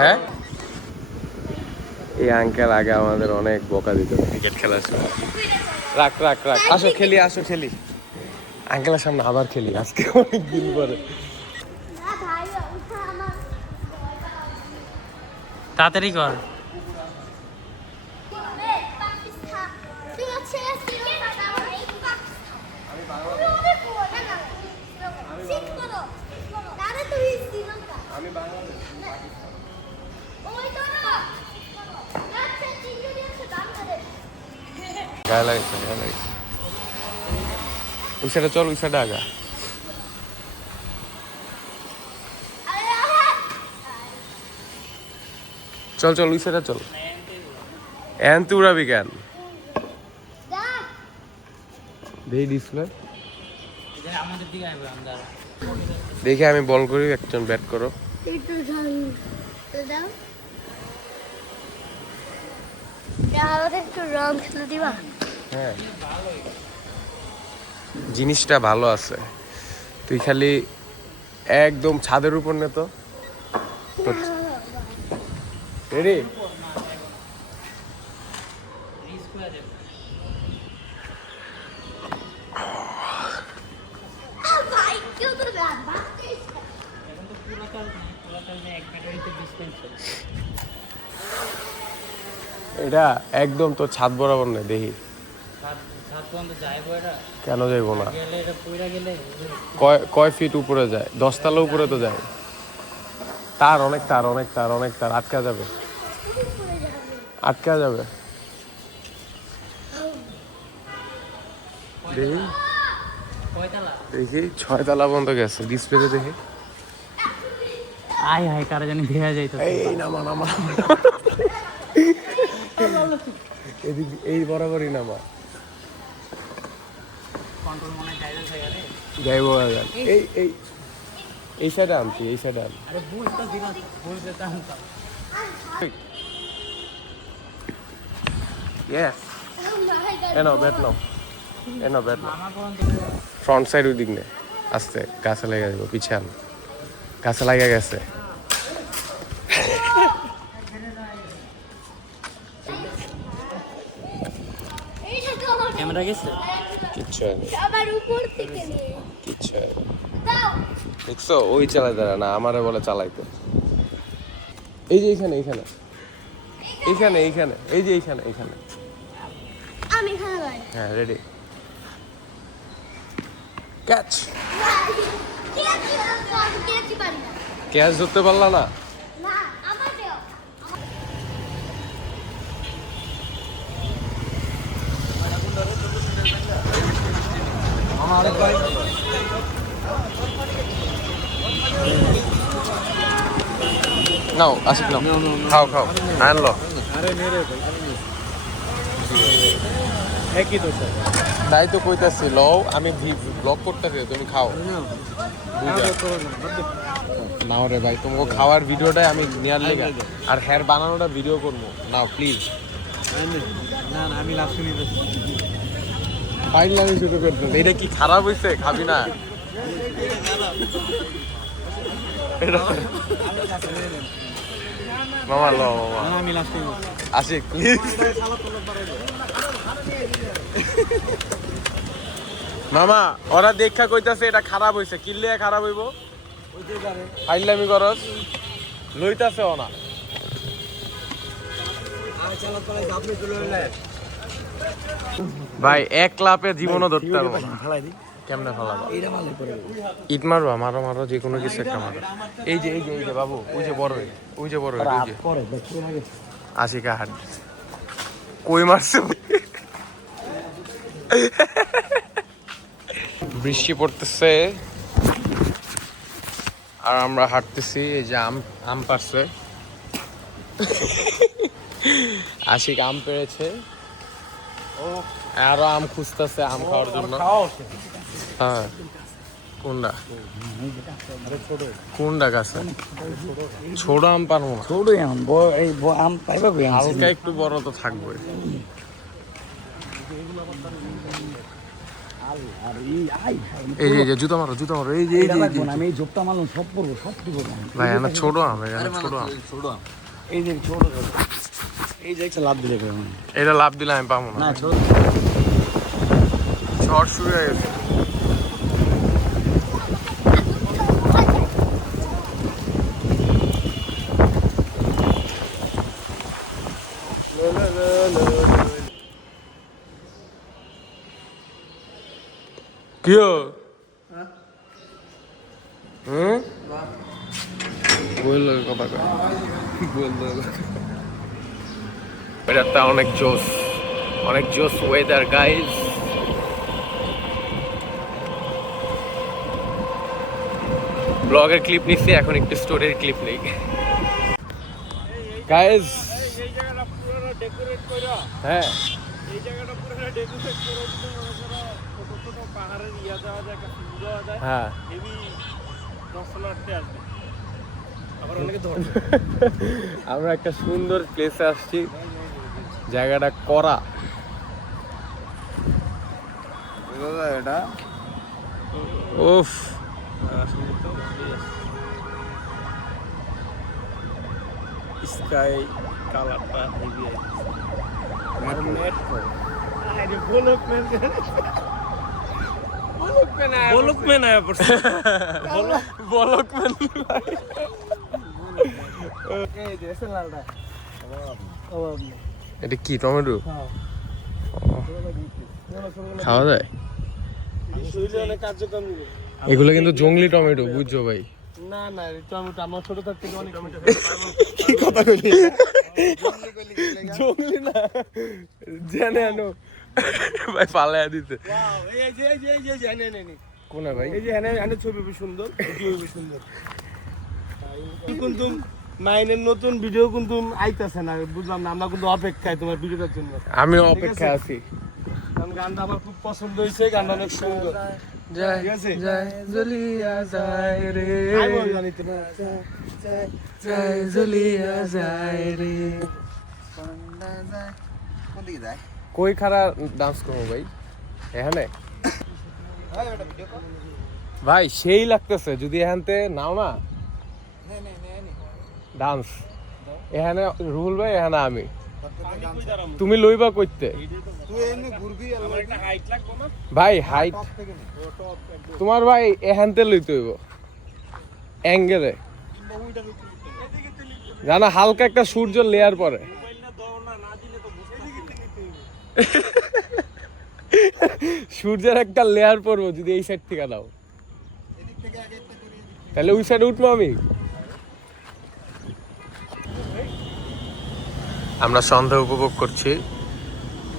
হ্যাঁ এই আঙ্কেল আগে আমাদের অনেক বকা দিত ক্রিকেট খেলার সময়। রাখ রাখ রাখ, আসো খেলি, আসো খেলি। আঙ্কেলের সামনে আবার খেলি আজকে অনেক দিন পরে। তাড়াতাড়ি কর। গায়ে লাগছে, গায়ে লাগছে। ওই সাইডে চল, ওই সাইডে আগা। চল চল ওই সাইডে চল। এন তুই উড়াবি কেন? দেখি ডিসপ্লে দেখে আমি বল করি, একজন ব্যাট করো। হ্যাঁ জিনিসটা ভালো আছে, তুই খালি একদম ছাদের উপর নে তো। রেডি? এটা একদম তো ছাদ বরাবর নেই, দেখি কেন যাইব না? কয় ফিট উপরে যায়? 10 তলা উপরে তো যায়। তার অনেক তার, অনেক তার, অনেক তার, আটকা যাবে, আটকা যাবে। দেখি দেখি 6 তলা পর্যন্ত গেছে, ডিসপ্লেতে দেখি। আয় হায়, কারা জানি দেখা যাইতো। এই নামা নামা, এদিক এই বরাবরই নামা। যাইব এই এই এই সাইডে আনছি, এই সাইডে আন। Yes. এনো ব্যাট নাও, এনো ব্যাট নাও। ফ্রন্ট সাইড ওই দিক নে, আস্তে গাছে লেগে যাবো, পিছে আন। গাছে লাগা গেছে। ক্যামেরা গেছে কিচ্ছু কিচ্ছু দেখছো? ওই চালাই দাঁড়া না, আমারে বলে চালাইতে। এই যে এইখানে, এইখানে এইখানে এইখানে, এই যে এইখানে এইখানে। হ্যাঁ রেডি, ক্যাচ। ক্যাচ ধরতে পারলা না? নাও আশিক নাও, খাও খাও, আনলো। তাই তো কইতাছি, লও আমি ব্লগ করতেছি, তুমি খাও। নাও রে ভাই, তোমাকে খাওয়ার ভিডিওটাই আমি নেওয়ার লেগে আর হেয়ার বানানোটা ভিডিও করবো। নাও প্লিজ। ফাইনালি শুরু করতে, এটা কি খারাপ হয়েছে? খাবি না? মামা লো, মামা আশিক প্লিজ। মামা ওরা দেখা কইতাছে এটা খারাপ হইছে, কিনলে খারাপ হইব? ফাইলামি করস, লইতাছে ওনা। ভাই এক লাপে জীবনও ধরতে পারবো না। কেমনে ফেলাবো? ইট মারো, মারো মারো, যে কোনো কিছু একটা মারো। এই যে এই যে এই যে বাবু, ওই যে বড়, ওই যে বড়, ওই যে আশিকা হাট কই মারছে। বৃষ্টি পড়তেছে আর আমরা হাঁটতেছি। এই যে আম পারছে, আশিক আম পেরেছে, আরো আম খুঁজতেছে আম খাওয়ার জন্য। হ্যাঁ কোনটা কোনটা গাছে? ছোট আম পারবো না, ছোট আম পাইবা, হালকা একটু বড় তো থাকবে। এই যে জুতো মারো এই যে আমি এই জোপটা মারলাম সব পড়বো সব কি করবো ভাই এখানে ছোট আম এই যে ছোট এই যে একটা লাভ দিলে এটা লাভ দিলে আমি পাবো না ছোট ঝড় শুরু হয়ে গেছে কিও বললো কথা এটা অনেক জোস ওয়েদার গাইজ ব্লগের ক্লিপ নিচ্ছি এখন একটু স্টোরির ক্লিপ নেই গাইজ হ্যাঁ এই জায়গাটা পুরো ডেকোরেট করে দিতে ছোট পাহাড়ের যাওয়া যায় একটা সুন্দর যাওয়া যায় হ্যাঁ হেভি দর্শনার্থী আসবে আবার অনেকে ধরবে আমরা একটা সুন্দর প্লেসে আসছি জায়গাটা করা এটা উফ স্কাই কালারটা হেভি আর নেট আরে বলক মেন আয়া পড়ছে বলক ম্যান এই যে লালটা এটা কি টমেটো খাওয়া যায় শরীরে অনেক কার্যক্রম নিবে এগুলো কিন্তু জঙ্গলি টমেটো বুঝছো ভাই না না টমেটো আমার ছোট থাকতে অনেক টমেটো কি কথা কইলি জঙ্গলি না জেনে আনো ভাই পালায়া দিতে ওয়াও এই যে নে কোনা ভাই এই যে এনে ছবি খুব সুন্দর ভিডিও খুব সুন্দর কিন্তু মাইনের নতুন ভিডিও কিন্তু আইতাছে না বুঝলাম না আমরা কিন্তু অপেক্ষায় তোমার ভিডিওটার জন্য আমিও অপেক্ষায় আছি কারণ গানটা আমার খুব পছন্দ হয়েছে গানটা অনেক সুন্দর যায় ঠিক আছে যায় জ্বলিয়া যায় রে আইবো জানি তো না যায় জ্বলিয়া যায় রে কই খারা ডান্স করবো ভাই এখানে ভাই সেই লাগতেছে যদি এখানতে নাও না ডান্স এখানে রুহুল ভাই এখানে আমি তুমি লইবা কইতে ভাই হাইট তোমার ভাই এখানতে লইতে হইব অ্যাঙ্গেলে জানা হালকা একটা সূর্য লেয়ার পরে সূর্যের একটা লেয়ার পড়বো যদি এই সাইড থেকে দাও তাহলে ওই সাইডে উঠবো আমি আমরা সন্ধ্যা উপভোগ করছি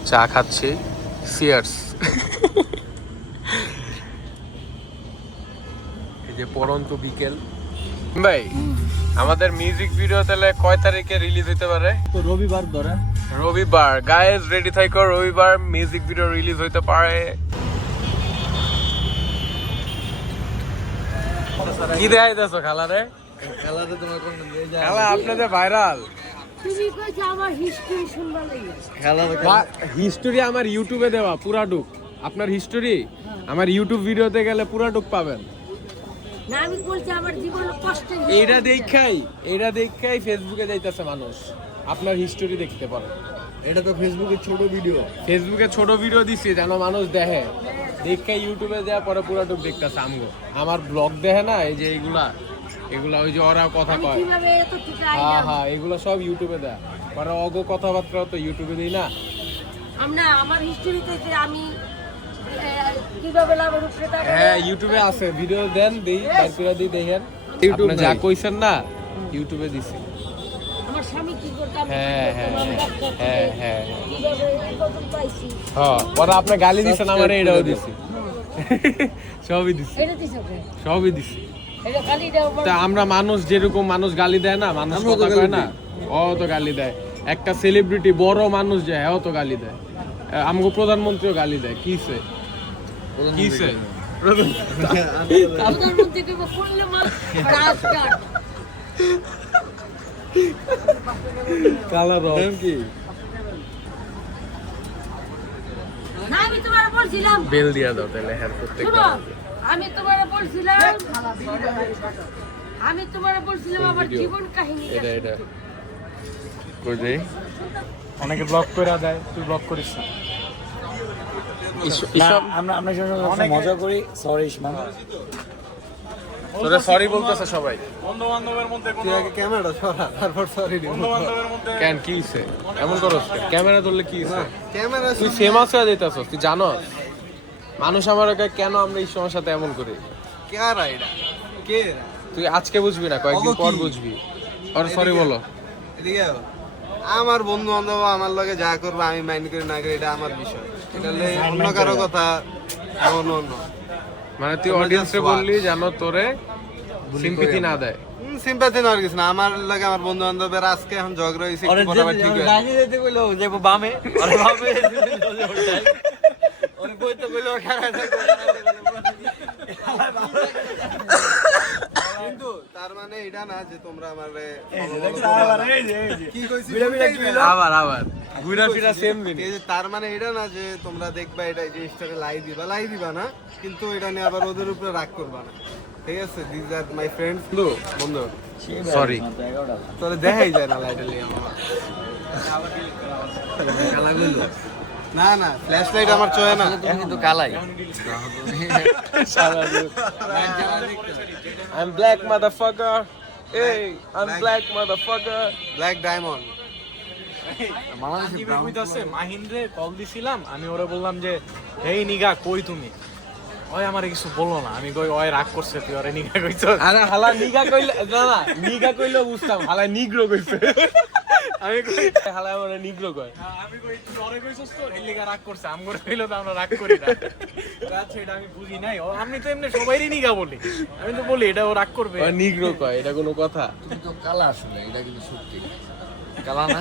চা খাচ্ছি সিয়ার্স এই যে পরন্ত বিকেল ভাই আমাদের মিউজিক ভিডিও তাহলে কয় তারিখে রিলিজ হইতে পারে তো রবিবার ধরে রবিবার গাইজ রেডি থাকো রবিবার মিউজিক ভিডিও রিলিজ হইতে পারে কি দেখাইতেছো খালারে খেলাতে তোমার কোন খেলা আপনাদের ভাইরাল তুমি কইছো আমার হিস্ট্রি শুনবা লাগি খেলা হিস্টোরি আমার ইউটিউবে দেওয়া পুরাটুক আপনার হিস্টোরি আমার ইউটিউব ভিডিওতে গেলে পুরাটুক পাবেন না আমি বলছি আমার জীবন কষ্ট এইটা দেখাই ফেসবুকে যাইতেছে মানুষ আপনার হিস্টোরি দেখতে পারে এটা তো ফেসবুকে ছোট ভিডিও ফেসবুকে ছোট ভিডিও দিছি যেন মানুষ দেখে দেখে ইউটিউবে দেওয়া পরে পুরাটুক দেখতেছে আমগো আমার ব্লগ দেখে না এই যে এগুলা ওই যে ওরা কথা কয় কিভাবে এত ঠিক হ্যাঁ হ্যাঁ এগুলো সব ইউটিউবে দেয় পরে অগো কথাবার্তা তো ইউটিউবে দিই না আমরা আমার হিস্ট্রিতে যে আমি কিভাবে লাভের উপরে হ্যাঁ ইউটিউবে আছে ভিডিও দেন দেই বাইর করে দিই দেখেন ইউটিউব যা কইছেন না ইউটিউবে দিছি আমার স্বামী কি করতে আমি হ্যাঁ হ্যাঁ হ্যাঁ কিভাবে কত পাইছি হ্যাঁ পরে আপনি গালি দিছেন আমার এটাও দিছি সবই দিছি এটা দিছো কে সবই দিছি এটা খালি দাও তা আমরা মানুষ যেরকম মানুষ গালি দেয় না মানুষ কথা কয় না ও তো গালি দেয় একটা সেলিব্রিটি বড় মানুষ যে হ্যাঁ তো গালি দেয় আমগো প্রধানমন্ত্রীও গালি দেয় কিসে প্রধানমন্ত্রী কইবো করলে মাল রাস্তার কালার কি না আমি তোমার বলছিলাম বেল দিয়া দাও তাহলে হ্যাঁ প্রত্যেক শুনো আমি তোমারে বলছিলাম আমার জীবন কাহিনী এটা এটা কই দেই অনেকে ব্লক করে দেয়, তুই ব্লক করিস না। আমরা মজা করি। সরি ইসমান, তোরা সরি বলতেছে সবাই। বন্ধু বান্ধবের মধ্যে কোনো ক্যামেরাটা সরা, তারপর সরি দিব। বন্ধু বান্ধবের মধ্যে কেন কি হইছে এমন করছ ক্যামেরা ধরলে কি হইছে ক্যামেরা তুই ফেমাস হয়ে যাইতাছস তুই জানোস মানুষ আমার কাছে কেন আমরা এই সময়ের সাথে এমন করি কারা এটা? কে? তুই আজকে বুঝবি না কয়েকদিন পর বুঝবি আর সরি বলো এদিকে আও। আমার বন্ধু বান্ধব আমার লগে যা করবে আমি মাইন্ড করি না করি এটা আমার বিষয়। এটা হলে অন্য কারো কথা অন্য অন্য মানে তুই অডিয়েন্সে বললি জানো তোরে সিম্পথি না দেয় সিম্পাথি না আর কিছু না। আমার লাগে আমার বন্ধু বান্ধবের আজকে এখন ঝগড়া হয়েছে, একটু পরে আবার ঠিক হয়ে যাবে। কিন্তু তার মানে এটা না যে তোমরা আমারে কি কইছিস আবার ঘুরা ফিরা সেম দিন এই যে তার মানে এটা না যে তোমরা দেখবা এটা এই জিনিসটাকে লাই দিবা না, কিন্তু এটা নিয়ে আবার ওদের উপরে রাগ করবা না। ঠিক আছে, দিস আর মাই ফ্রেন্ডস। বন্ধু সরি তোরে দেখাই যায় না লাইট নিয়ে আমার না না ফ্ল্যাশ লাইট আমার চয়ে না কিন্তু কালাই। I'm black motherfucker hey I'm black motherfucker black diamond. মাহিন্দ্রে কল দিছিলাম, আমি ওরে বললাম যে এই নিগা কই তুমি, ওই আমারে কিছু বললো না। আমি কই ওই রাগ করছে, তুই ওরে নিগা কইছো। আরে হালা নিগা কইলে না নিগা কইলে বুঝতাম হালা নিগ্রো কইছে আমি কই হালা মানে নিগ্রো কয় আমি কই তুই ওরে কইছস তো এই লিগা রাগ করছে, আম করে কইলো তো আমরা রাগ করি না। আচ্ছা এটা আমি বুঝি নাই, ও আমি তো এমনি সবাইরই নিগা বলি, আমি তো বলি এটা ও রাগ করবে। ও নিগ্রো কয়, এটা কোনো কথা? কিন্তু কালা আসলে এটা কিন্তু সত্যি কালা না।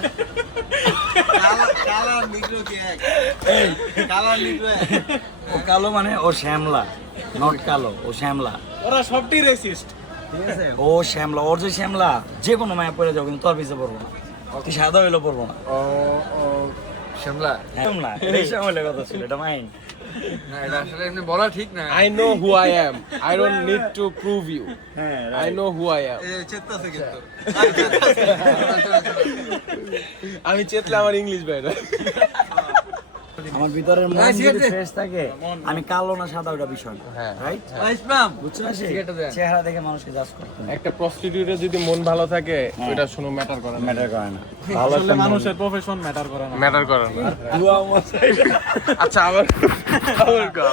কালা নিগ্রো কি এক? এই কালা নিগ্রো ও কালো মানে ও শ্যামলা, নট কালো, ও শ্যামলা। ওরা সবটি রেসিস্ট। ঠিক আছে, ও শ্যামলা, ওর যে শ্যামলা যে কোনো মায়া পড়ে যাও কিন্তু তোর পিছে পড়বো না, তুই সাদা হইলেও পড়বো না। ও শ্যামলা শ্যামলা এই শ্যামলের কথা ছিল, এটা মাইন্ড না এটা আসলে এমনি বলা ঠিক না। I know who I am I don't need to prove you I know who I am চেতাছে কিন্তু আমি চেতলে আমার ইংলিশ বাইরে আমার ভিতরের মন যদি ফ্রেশ থাকে আমি কালো না সাদা ওটা বিষয় না। হ্যাঁ রাইট ইসলাম বুঝছো না, চেহারা দেখে মানুষকে জাজ করতে একটা প্রস্টিটিউটের যদি মন ভালো থাকে ওটা শুনো ম্যাটার করে না ম্যাটার করে না। ভালো আসলে মানুষের প্রফেশন ম্যাটার করে না। ম্যাটার করে না আচ্ছা আবার গো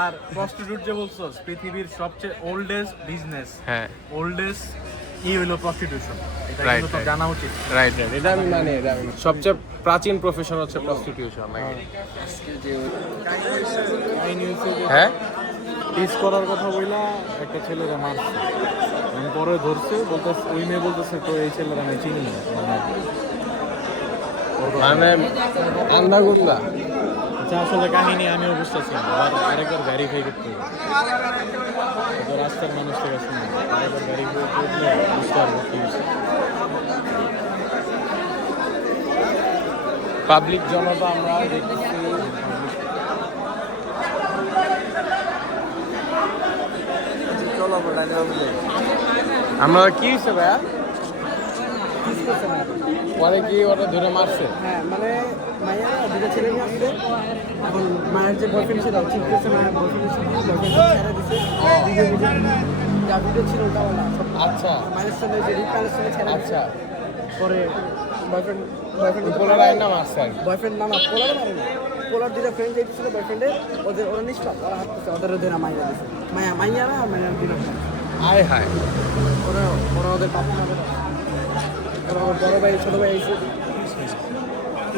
আর প্রস্টিটিউট যে বলছস, পৃথিবীর সবচেয়ে ওল্ডেস্ট বিজনেস, হ্যাঁ ওল্ডেস্ট হলো প্রস্টিটিউশন। এটা Right, কিন্তু তো right. জানা উচিত। রাইট এটা আমি মানি এটা আমি সবচেয়ে প্রাচীন প্রফেশন হচ্ছে প্রস্টিটিউশন হ্যাঁ টিস করার কথা বইলা একটা ছেলেরা মারছে, আমি পরে ধরছে, বলতেছে ওই মেয়ে বলতেছে তো এই ছেলেরা আমি চিনি না। মানে আন্দাগুন্ডা আচ্ছা আসলে কাহিনী আমিও বুঝতেছি না, আবার আরেকবার ভেরিফাই করতে হবে। তো রাস্তার মানুষ থেকে শুনি আরেকবার ভেরিফাই করলে বুঝতে পারবো কি হয়েছে। পাবলিক জনতা আমরা দেখতেছি আমরা কি হয়েছে ভাইয়া পরে কি ওটা ধরে মারছে হ্যাঁ মানে মায়া দুটো ছেলে নিয়ে আসছে, এখন মায়ের যে বয়ফ্রেন্ড ছিল ঠিক করছে, মায়ের বয়ফ্রেন্ড ছিল বয়ফ্রেন্ড ছেড়ে দিছে, যা ভিডিও ছিল ওটা ওলা সব আচ্ছা মায়ের সঙ্গে যে রিকালের সঙ্গে ছেড়ে দিচ্ছে। আচ্ছা পরে বয়ফ্রেন্ড উপরে আইনা মারছে আর কি। বয়ফ্রেন্ড না পোলার মারে না, পোলার দুটো ফ্রেন্ড যেতেছিল বয়ফ্রেন্ডের, ওরা নিষ্পাপ, ওরা হাঁটতেছে, ওদের মাইয়া দিছে, মাইয়া না মাইয়া দিন আয় হায় ওরা ওদের বাপু না ওরা ওর বড় ভাই ছোট ভাই এসে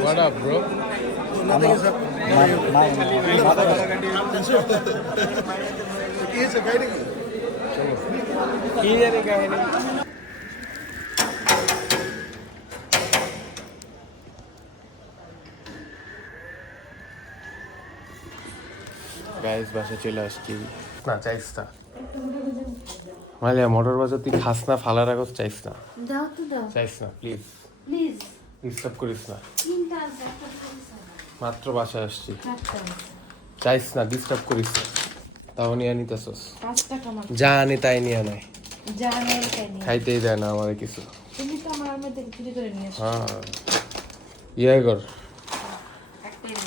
What up, bro? কি জানি কাহিনী গাইস বাসা চলে আসছি না চাইছ না মালিয়া মোটর বাজার তুই খাস না ফালা রাখস চাইছ না দাও তো দাও চাইছ না প্লিজ প্লিজ। ডিস্টার্ব করিস না তিনটা আছে, একটা করিস না। মাত্র বাসায় আসছি চাইস না, ডিস্টার্ব করিস না। তাও নিয়ে নিতেছস, 5 টাকা মাত্র। যা আনি তাই নিয়ে নেয়, জানেন কেন? খাইতেই দেয় না আমার কিছু। তুমি তো আমার মধ্যে চুরি করে নিয়ে এসো। হ্যাঁ ইয়ে কর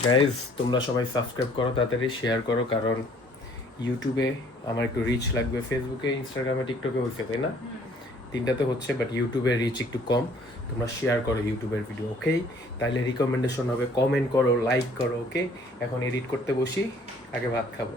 গাইজ, তোমরা সবাই সাবস্ক্রাইব করো, তাড়াতাড়ি শেয়ার করো, কারণ ইউটিউবে আমার একটু রিচ লাগবে। ফেসবুকে, ইনস্টাগ্রামে, টিকটকে হচ্ছে, তাই না? তিনটাতে হচ্ছে, বাট ইউটিউবে রিচ একটু কম। তোমরা শেয়ার করো ইউটিউবের ভিডিও, ওকে? তাইলে রিকমেন্ডেশন হবে, কমেন্ট করো, লাইক করো, ওকে? এখন এডিট করতে বসি, আগে ভাত খাবো।